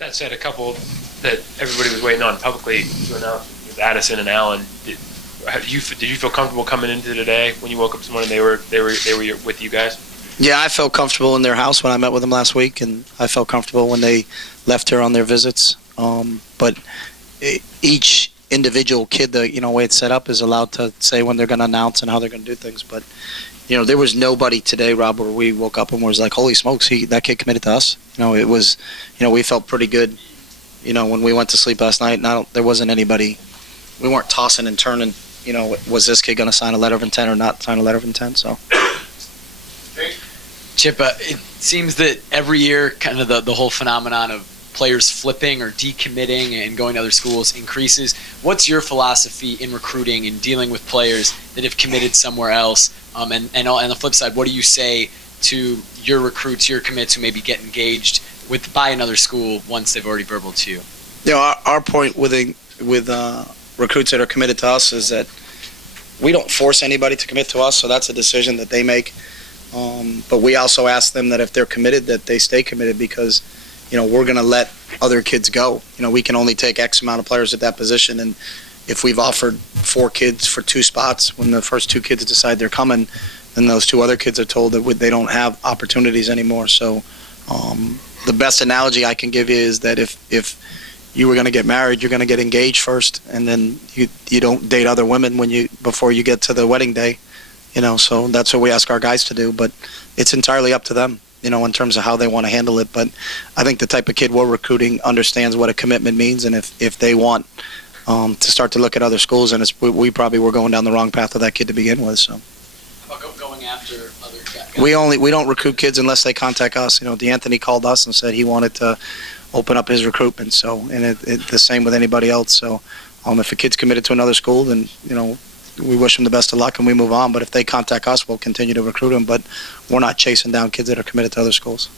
That said, a couple that everybody was waiting on publicly to announce was Addison and Allen. Did you feel comfortable coming into today when you woke up this morning? They were with you guys. Yeah, I felt comfortable in their house when I met with them last week, and I felt comfortable when they left here on their visits. But each individual kid, the way it's set up, is allowed to say when they're going to announce and how they're going to do things. But there was nobody today, Rob, where we woke up and was like, "Holy smokes, that kid committed to us." It was, we felt pretty good. When we went to sleep last night, there wasn't anybody. We weren't tossing and turning. Was this kid going to sign a letter of intent or not sign a letter of intent? So. Chip, it seems that every year, kind of the whole phenomenon of players flipping or decommitting and going to other schools increases. What's your philosophy in recruiting and dealing with players that have committed somewhere else? And on the flip side, what do you say to your recruits, your commits who maybe get engaged by another school once they've already verbal to you? Our point with recruits that are committed to us is that we don't force anybody to commit to us, so that's a decision that they make. But we also ask them that if they're committed, that they stay committed, because we're going to let other kids go. We can only take X amount of players at that position, and if we've offered 4 kids for 2 spots, when the first 2 kids decide they're coming, then those 2 other kids are told that they don't have opportunities anymore. So the best analogy I can give you is that if you were going to get married, you're going to get engaged first, and then you don't date other women before you get to the wedding day. So that's what we ask our guys to do, but it's entirely up to them, in terms of how they want to handle it. But I think the type of kid we're recruiting understands what a commitment means, and if they want to start to look at other schools, and we probably were going down the wrong path with that kid to begin with. So. How about going after other guys? We don't recruit kids unless they contact us. D'Anthony called us and said he wanted to open up his recruitment. So, and the same with anybody else. So, if a kid's committed to another school, then we wish them the best of luck and we move on. But if they contact us, we'll continue to recruit them. But we're not chasing down kids that are committed to other schools.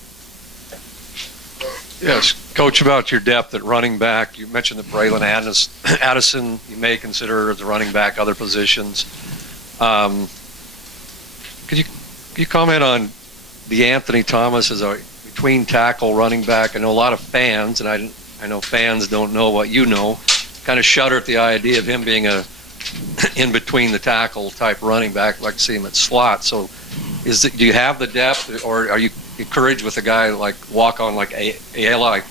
Yes, Coach, about your depth at running back, you mentioned that Braylon Addison you may consider as a running back, other positions. Could you comment on D'Anthony Thomas as a between tackle running back? I know a lot of fans, and I know fans don't know what you know, kind of shudder at the idea of him being a in between the tackle type running back. I'd like to see him at slot. So do you have the depth, or are you encouraged with a guy like walk-on like Ayala,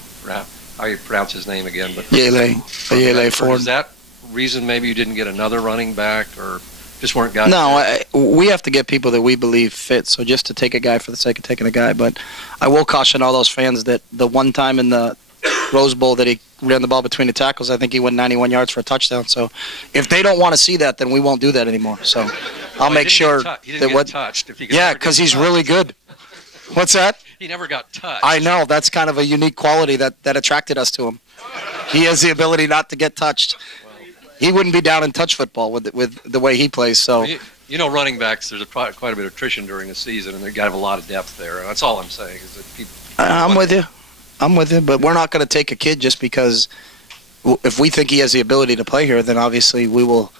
how you pronounce his name again? But Ayala Ford. Is that reason maybe you didn't get another running back, or just weren't guys? No, we have to get people that we believe fit. So just to take a guy for the sake of taking a guy. But I will caution all those fans that the one time in the Rose Bowl that he ran the ball between the tackles, I think he went 91 yards for a touchdown. So if they don't want to see that, then we won't do that anymore. So I'll make sure that what touched. Yeah, because he's really good. What's that? He never got touched. I know. That's kind of a unique quality that attracted us to him. He has the ability not to get touched. He wouldn't be down in touch football with the way he plays. So running backs, there's quite a bit of attrition during the season, and they've got to have a lot of depth there. That's all I'm saying. Is that people, I'm with you, but we're not going to take a kid just because if we think he has the ability to play here, then obviously we will,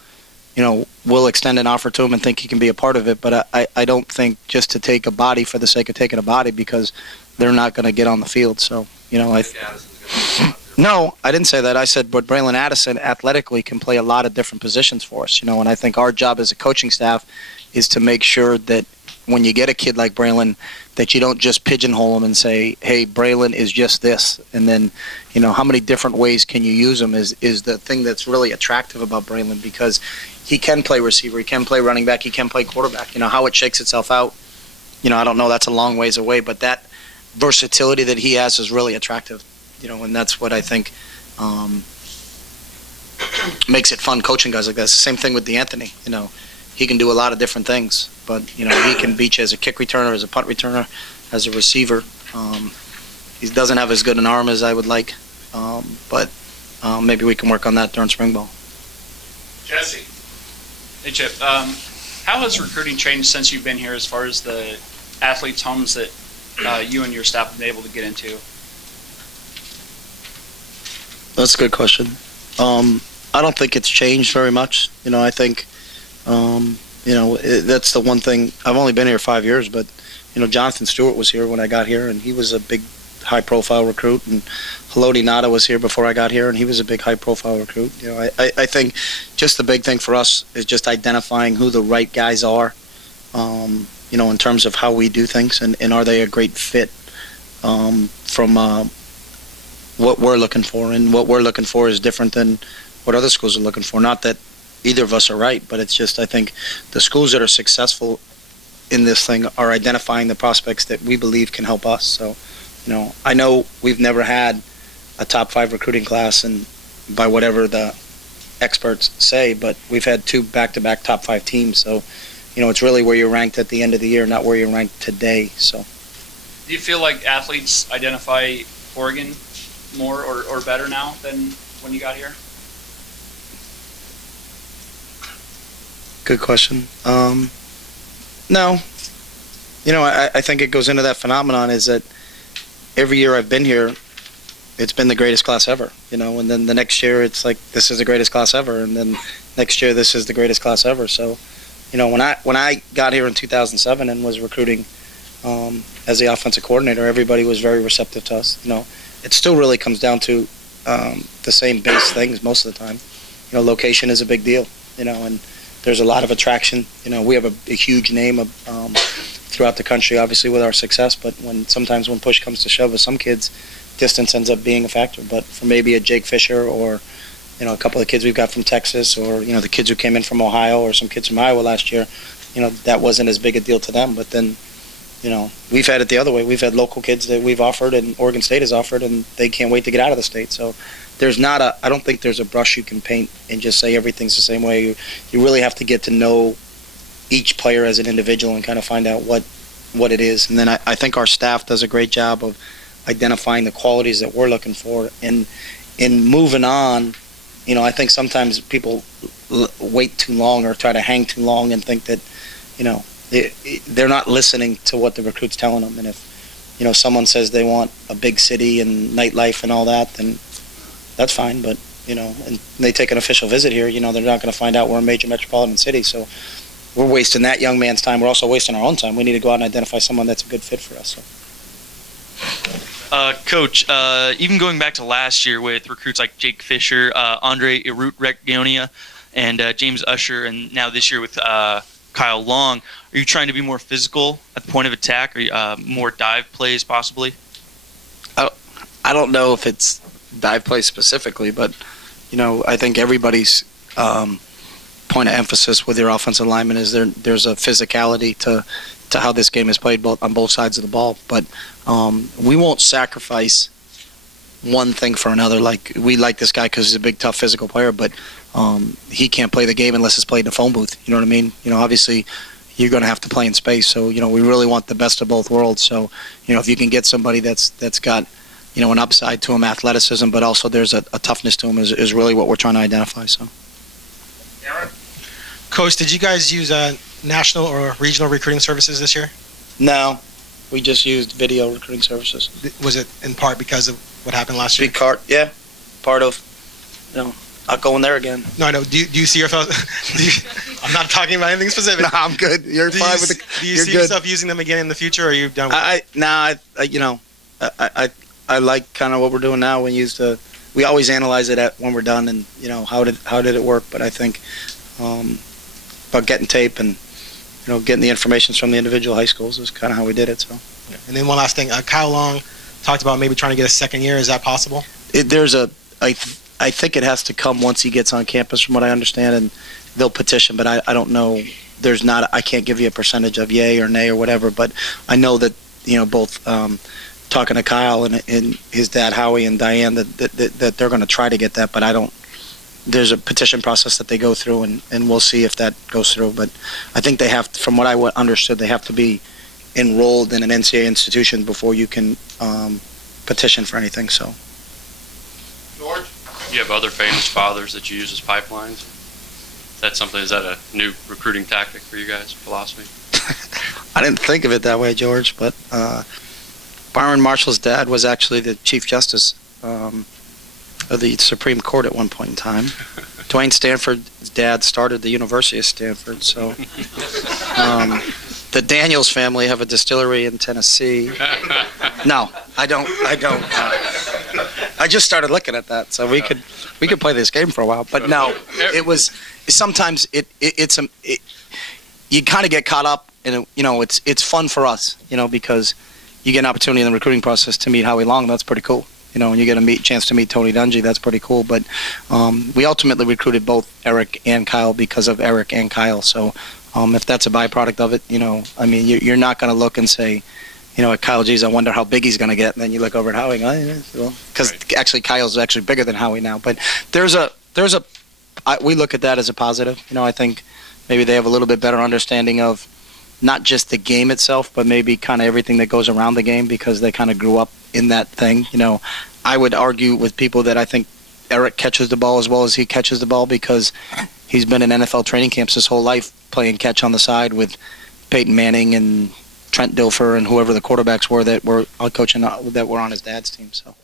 we'll extend an offer to him and think he can be a part of it. But I don't think just to take a body for the sake of taking a body, because they're not going to get on the field. So, No, I didn't say that. I said, but Braylon Addison athletically can play a lot of different positions for us, and I think our job as a coaching staff is to make sure that when you get a kid like Braylon, that you don't just pigeonhole him and say, hey, Braylon is just this. And then, how many different ways can you use him is the thing that's really attractive about Braylon, because he can play receiver, he can play running back, he can play quarterback. How it shakes itself out, I don't know, that's a long ways away, but that versatility that he has is really attractive. And that's what I think makes it fun coaching guys like that. It's the same thing with D'Anthony. He can do a lot of different things, but he can beat you as a kick returner, as a punt returner, as a receiver. He doesn't have as good an arm as I would like, but maybe we can work on that during spring ball. Jesse. Hey, Chip. How has recruiting changed since you've been here, as far as the athletes' homes that you and your staff have been able to get into? That's a good question. I don't think it's changed very much. I think, that's the one thing. I've only been here 5 years, but, Jonathan Stewart was here when I got here, and he was a big high-profile recruit, and Haloti Nada was here before I got here, and he was a big high-profile recruit. You know, I think just the big thing for us is just identifying who the right guys are, you know, in terms of how we do things, and are they a great fit from what we're looking for, and what we're looking for is different than what other schools are looking for. Not that either of us are right, but it's just I think the schools that are successful in this thing are identifying the prospects that we believe can help us. So, you know, I know we've never had a top 5 recruiting class, and by whatever the experts say, but we've had 2 back-to-back top 5 teams. So, you know, it's really where you're ranked at the end of the year, not where you're ranked today. So, Do you feel like athletes identify Oregon more or better now than when you got here? good question. No. You know, I think it goes into that phenomenon is that every year I've been here, it's been the greatest class ever, you know, and then the next year it's like, this is the greatest class ever, and then next year this is the greatest class ever. So, you know, when I got here in 2007 and was recruiting as the offensive coordinator, everybody was very receptive to us. You know, it still really comes down to the same base things most of the time. You know, location is a big deal, you know, and there's a lot of attraction. You know, we have a huge name throughout the country, obviously, with our success, but sometimes when push comes to shove with some kids, distance ends up being a factor. But for maybe a Jake Fisher or, you know, a couple of kids we've got from Texas, or, you know, the kids who came in from Ohio, or some kids from Iowa last year, you know, that wasn't as big a deal to them. But then, you know, we've had it the other way. We've had local kids that we've offered and Oregon State has offered, and they can't wait to get out of the state. So there's not I don't think there's a brush you can paint and just say everything's the same way. You really have to get to know each player as an individual and kind of find out what it is. And then I think our staff does a great job of identifying the qualities that we're looking for. And in moving on, you know, I think sometimes people wait too long or try to hang too long and think that, you know, they're not listening to what the recruit's telling them. And if, you know, someone says they want a big city and nightlife and all that, then that's fine. But, you know, and they take an official visit here, you know, they're not going to find out we're a major metropolitan city. So we're wasting that young man's time. We're also wasting our own time. We need to go out and identify someone that's a good fit for us. So. Coach, even going back to last year with recruits like Jake Fisher, Andre Irut-Regionia, and James Usher, and now this year with Kyle Long, are you trying to be more physical at the point of attack, or more dive plays possibly? I don't know if it's dive plays specifically, but, you know, I think everybody's point of emphasis with your offensive lineman is there's a physicality to how this game is played on both sides of the ball. But we won't sacrifice one thing for another. Like, we like this guy because he's a big, tough, physical player, but he can't play the game unless it's played in a phone booth. You know what I mean? You know, obviously, you're going to have to play in space. So, you know, we really want the best of both worlds. So, you know, if you can get somebody that's got, you know, an upside to him, athleticism, but also there's a toughness to him is really what we're trying to identify. So. Aaron? Coach, did you guys use national or regional recruiting services this year? No, we just used video recruiting services. Was it in part because of what happened last year? Yeah, part of, you know, not going there again. No, I know. Do you see yourself? I'm not talking about anything specific. No, I'm good. You're fine with it. Do you see yourself using them again in the future, or are you done with it? I like kind of what we're doing now. We always analyze it when we're done, and, you know, how did it work. But I think about getting tape and, you know, getting the information from the individual high schools is kind of how we did it. So. Yeah. And then one last thing, Kyle Long talked about maybe trying to get a second year. Is that possible? I think it has to come once he gets on campus, from what I understand, and they'll petition. But I don't know. I can't give you a percentage of yay or nay or whatever. But I know that, you know, both talking to Kyle and his dad Howie and Diane that they're going to try to get that. But I don't. There's a petition process that they go through, and we'll see if that goes through. But I think they have, from what I understood, they have to be enrolled in an NCAA institution before you can petition for anything. So. George? You have other famous fathers that you use as pipelines. Is that a new recruiting tactic for you guys, philosophy? I didn't think of it that way, George, but Byron Marshall's dad was actually the Chief Justice of the Supreme Court at one point in time. Dwayne Stanford's dad started the University of Stanford, so the Daniels family have a distillery in Tennessee. No, I don't. I just started looking at that, so we could play this game for a while. But no, it was sometimes you kind of get caught up in it. You know, it's fun for us, you know, because you get an opportunity in the recruiting process to meet Howie Long. That's pretty cool. You know, and you get a chance to meet Tony Dungy. That's pretty cool. But we ultimately recruited both Eric and Kyle because of Eric and Kyle. So if that's a byproduct of it, you know, I mean, you're not going to look and say, you know, at Kyle, geez, I wonder how big he's going to get. And then you look over at Howie, because actually Kyle's actually bigger than Howie now. But we look at that as a positive. You know, I think maybe they have a little bit better understanding of not just the game itself, but maybe kind of everything that goes around the game because they kind of grew up in that thing. You know, I would argue with people that I think Eric catches the ball as well as he catches the ball because he's been in NFL training camps his whole life playing catch on the side with Peyton Manning and Trent Dilfer and whoever the quarterbacks were that were coaching that were on his dad's team. So